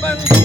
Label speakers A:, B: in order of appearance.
A: But